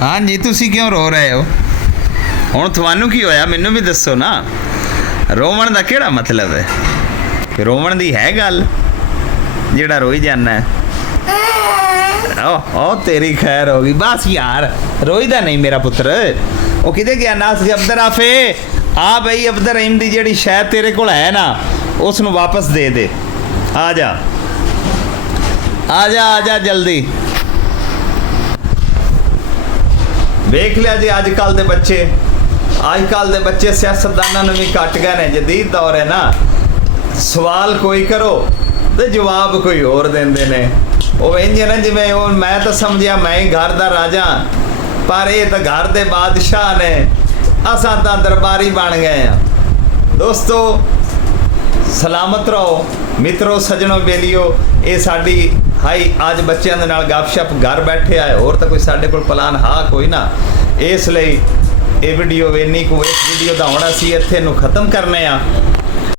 हाँ जी, तुसी क्यों रो रहे हो? हुण तुहानू की होया मैनू भी दसो ना। रोवण दा किहड़ा मतलब है? रोवण दी है गल जिहड़ा रोई जाना है? ओ तेरी खैर होगी बस यार, रोईदा नहीं मेरा पुत्र। वो किते गया नास अब्दुल आफे आ बई अब्दुल रहीम दी जेहड़ी शै तेरे कोल है ना उसनू वापस दे दे। आ जा आ जा आ जा जल्दी। वेख लिया जी अजकल दे बच्चे, अजकल दे बच्चे सियासतदाना भी घट गए ने। जदीद दौर है ना, सवाल कोई करो तो जवाब कोई और देंदे ने। वो इंज ना जिवें वो मैं तो समझिया मैं ही घर दा राजा, पर ये तो घर दे बादशाह ने, असां तां दरबारी बन गए हैं। दोस्तों सलामत रहो मित्रों, सजनों, बेलियो। ये साडी हाई अज बच्चों के नाल गपशप घर बैठे आए, होर तो कोई साडे कोल प्लान हा कोई ना। इसलिए ये वीडियो इन्नी को इस वीडियो का हुण असीं इत्थे नूं खत्म करने आ।